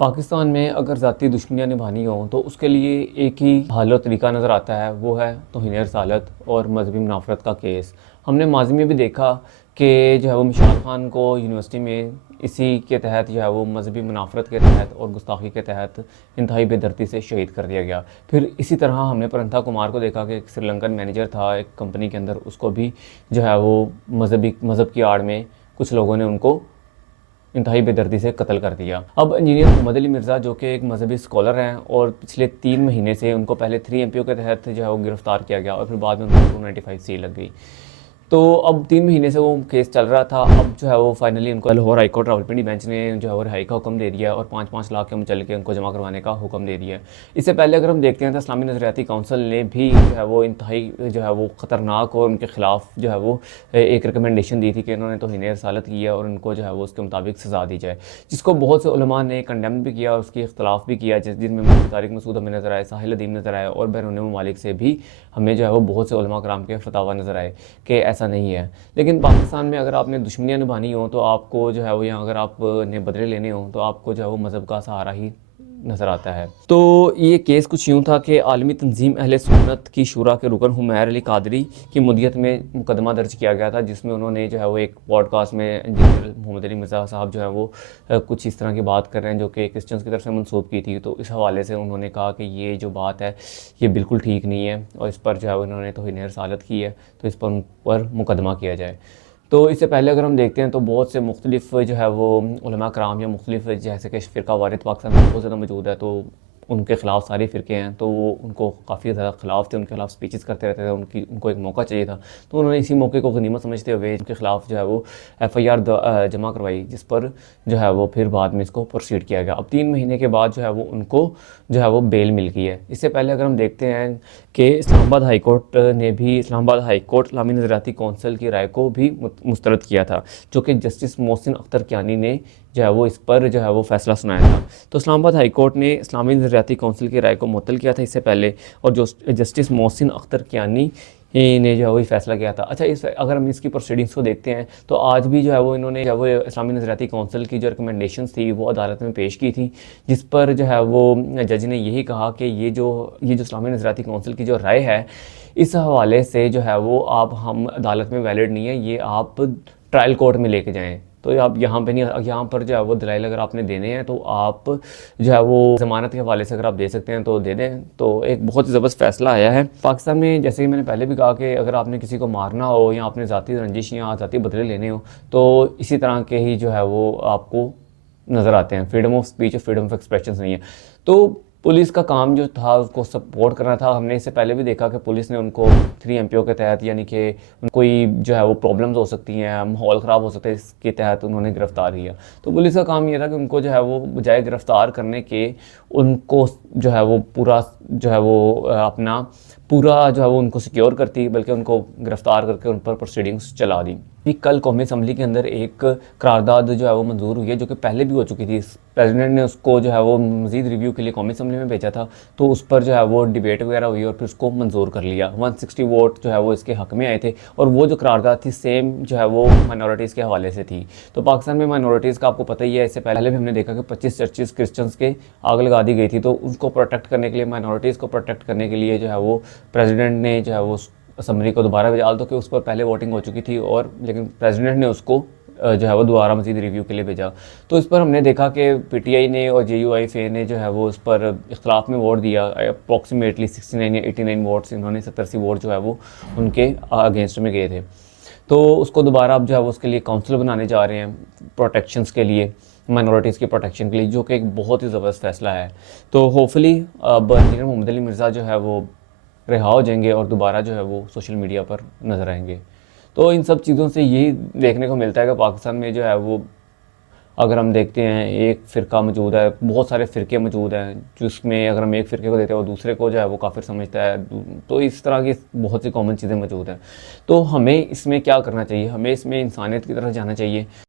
पाकिस्तान में अगर ज़ाती दुश्मनियाँ निभानी हों तो उसके लिए एक ही हल और तरीका नज़र आता है, वो है तौहीन रसालत और मजहबी मुनाफरत का केस। हमने माजी में भी देखा कि जो है वो मिशाल खान को यूनिवर्सिटी में इसी के तहत जो है वो मजहबी मुनाफरत के तहत और गुस्ताखी के तहत इंतहाई बेदर्दी से शहीद कर दिया गया। फिर इसी तरह हमने परंथा कुमार को देखा कि एक श्रीलंकन मैनेजर था एक कंपनी के अंदर, उसको भी जो है वो मज़हब की आड़ में कुछ लोगों ने उनको इंतहाई बेदर्दी से कत्ल कर दिया। अब इंजीनियर मोहम्मद अली मिर्ज़ा जो कि एक मजहबी स्कॉलर हैं और पिछले 3 महीने से उनको पहले 3 MPO के तहत जो है वो गिरफ़्तार किया गया और फिर बाद में उनको 295C लग गई। तो अब 3 महीने से वो केस चल रहा था। अब जो है वो फाइनली उनको Lahore high court Rawalpindi bench ने जो है वो रिहाई का हुक्म दे दिया और 5-5 लाख के मुचल के उनको जमा करवाने का हुक्म दे दिया। इससे पहले अगर हम देखते हैं तो इस्लामी नज़रियाती काउंसिल ने भी जो है वो इंतहाई जो है वो ख़तरनाक और उनके ख़िलाफ़ जो है वो एक रिकमेंडेशन दी थी कि इन्होंने तौहीन रसालत की है और उनको जो है वो उसके मुताबिक सज़ा दी जाए, जिसको बहुत से उलमा ने कंडेम भी किया और उसकी इख्तलाफ भी किया, जिनमें मुफ्ती तारिक मसूद हमें नज़र आए, साहिल अदीम नज़र आए और बैरून ममालिक से भी हमें जो है वो बहुत से उलमा कराम के फतावा नज़र आए कि ऐसा नहीं है। लेकिन पाकिस्तान में अगर आपने दुश्मनियाँ निभानी हो तो आपको जो है वो, या अगर आपने बदले लेने हो तो आपको जो है वो मज़हब का सहारा ही नज़र आता है। तो ये केस कुछ यूँ था कि आलमी तंजीम अहले सुन्नत की शुरा के रुकन हुमैर अली कादरी की मुद्दत में मुकदमा दर्ज किया गया था, जिसमें उन्होंने जो है वो एक पॉडकास्ट में इंजीनियर मोहम्मद अली मिर्ज़ा साहब जो है वो कुछ इस तरह की बात कर रहे हैं जो कि क्रिश्चियंस की तरफ से मनसूब की थी। तो इस हवाले से उन्होंने कहा कि ये जो बात है ये बिल्कुल ठीक नहीं है और इस पर जो है उन्होंने तौहीन रसालत की है, तो इस पर मुकदमा किया जाए। तो इससे पहले अगर हम देखते हैं तो बहुत से मुख्तलिफ जो है वो उलमा कराम या मुख्तलिफ जैसे कि फ़िरका वारिद पाकिस्तान में बहुत ज़्यादा मौजूद है, तो उनके ख़िलाफ़ सारे फ़िरके हैं, तो वो उनको काफ़ी ज़्यादा ख़िलाफ़ थे, उनके खिलाफ़ स्पीचेस करते रहते थे, उनको एक मौका चाहिए था। तो उन्होंने इसी मौके को गनीमत समझते हुए उनके खिलाफ़ जो है वो FIR जमा करवाई, जिस पर जो है वो फिर बाद में इसको प्रोसीड किया गया। अब 3 महीने के बाद जो है वो उनको जो है वो बेल मिल गई है। इससे पहले अगर हम देखते हैं कि इस्लामाबाद हाई कोर्ट ने भी इस्लामाबाद हाई कोर्ट इस्लामी नज़रियाती कौंसिल की राय को भी मुस्तरद किया था, जो कि जस्टिस मोहसिन अख्तर कियानी ने जो है वो इस पर जो है वो फ़ैसला सुनाया था। तो इस्लामाबाद हाई कोर्ट ने इस्लामी नज़रियाती कौंसिल की राय को मुअत्तल किया था इससे पहले, और जो जस्टिस मोहसिन अख्तर कियानी ने जो है वही फ़ैसला किया था। अच्छा, इस अगर हम इसकी प्रोसीडिंग्स को देखते हैं तो आज भी जो है वो इन्होंने जो है वो इस्लामी नज़रियाती कौंसिल की जो रिकमेंडेशंस थी वो अदालत में पेश की थी, जिस पर जो है वो जज ने यही कहा कि ये जो इस्लामी नज़रियाती कौंसिल की जो राय है, इस हवाले से जो है वो आप हम अदालत में वैलिड नहीं है, ये आप ट्रायल कोर्ट में लेके जाएँ। तो आप यहाँ पे नहीं, यहाँ पर जो है वो दलाइल अगर आपने देने हैं तो आप जो है वो ज़मानत के हवाले से अगर आप दे सकते हैं तो दे दें। तो एक बहुत ही ज़बरदस्त फ़ैसला आया है पाकिस्तान में। जैसे कि मैंने पहले भी कहा कि अगर आपने किसी को मारना हो या आपने ज़ाती रंजिश या ज़ाती बदले लेने हो तो इसी तरह के ही जो है वो आपको नज़र आते हैं। फ्रीडम ऑफ स्पीच और फ्रीडम ऑफ एक्सप्रेशन नहीं है। तो पुलिस का काम जो था उसको सपोर्ट करना था। हमने इससे पहले भी देखा कि पुलिस ने उनको 3 MPO के तहत, यानी कि कोई जो है वो प्रॉब्लम्स हो सकती हैं, माहौल ख़राब हो सकता है, इसके तहत उन्होंने गिरफ़्तार किया। तो पुलिस का काम ये था कि उनको जो है वो बजाय गिरफ़्तार करने के उनको जो है वो पूरा जो है वो अपना पूरा जो है वो उनको सिक्योर करती, बल्कि उनको गिरफ़्तार करके उन पर प्रोसीडिंग्स चला दी। कल कौमी असम्बली के अंदर एक करारदाद जो है वो मंजूर हुई है, जो कि पहले भी हो चुकी थी। प्रेसिडेंट ने उसको जो है वो मज़ीद रिव्यू के लिए कौमी असम्बली में भेजा था, तो उस पर जो है वो डिबेट वगैरह हुई और फिर उसको मंजूर कर लिया। 160 वोट जो है वो इसके हक़ में आए थे और वो जो करारदाद थी सेम जो है वो माइनॉरिटीज़ के हवाले से थी। तो पाकिस्तान में माइनॉरिटीज़ का आपको पता ही है, इससे पहले भी हमने देखा कि 25 चर्चेज़ क्रिश्चियंस के आग लगा दी गई थी। तो उसको प्रोटेक्ट करने के लिए, माइनॉरिटीज़ को प्रोटेक्ट करने के लिए जो है वो प्रेसिडेंट ने जो है वो असम्बली को दोबारा भेजा, तो कि उस पर पहले वोटिंग हो चुकी थी, और लेकिन प्रेसिडेंट ने उसको जो है वो दोबारा मज़ीद रिव्यू के लिए भेजा। तो इस पर हमने देखा कि PTI ने और JUIFA ने जो है वो उस पर इख्तलाफ में वोट दिया। अप्रॉक्सीमेटली 69 या 89 वोट्स, इन्होंने 70-80 वोट जो है वो उनके अगेंस्ट में गए थे। तो उसको दोबारा अब जो है वो उसके लिए काउंसिल बनाने जा रहे हैं प्रोटेक्शंस के लिए, माइनॉरिटीज़ की प्रोटेक्शन के लिए, जो कि एक बहुत ही ज़बरदस्त फ़ैसला है। तो होपफुली अब इंजीनियर मोहम्मद अली मिर्ज़ा जो है वो रिहा हो जाएंगे और दोबारा जो है वो सोशल मीडिया पर नज़र आएंगे। तो इन सब चीज़ों से यही देखने को मिलता है कि पाकिस्तान में जो है वो, अगर हम देखते हैं, एक फ़िरका मौजूद है, बहुत सारे फ़िरके मौजूद हैं, जिसमें अगर हम एक फ़िरके को देते हैं वो दूसरे को जो है वो काफ़िर समझता है। तो इस तरह की बहुत सी कॉमन चीज़ें मौजूद हैं। तो हमें इसमें क्या करना चाहिए? हमें इसमें इंसानियत की तरफ जाना चाहिए।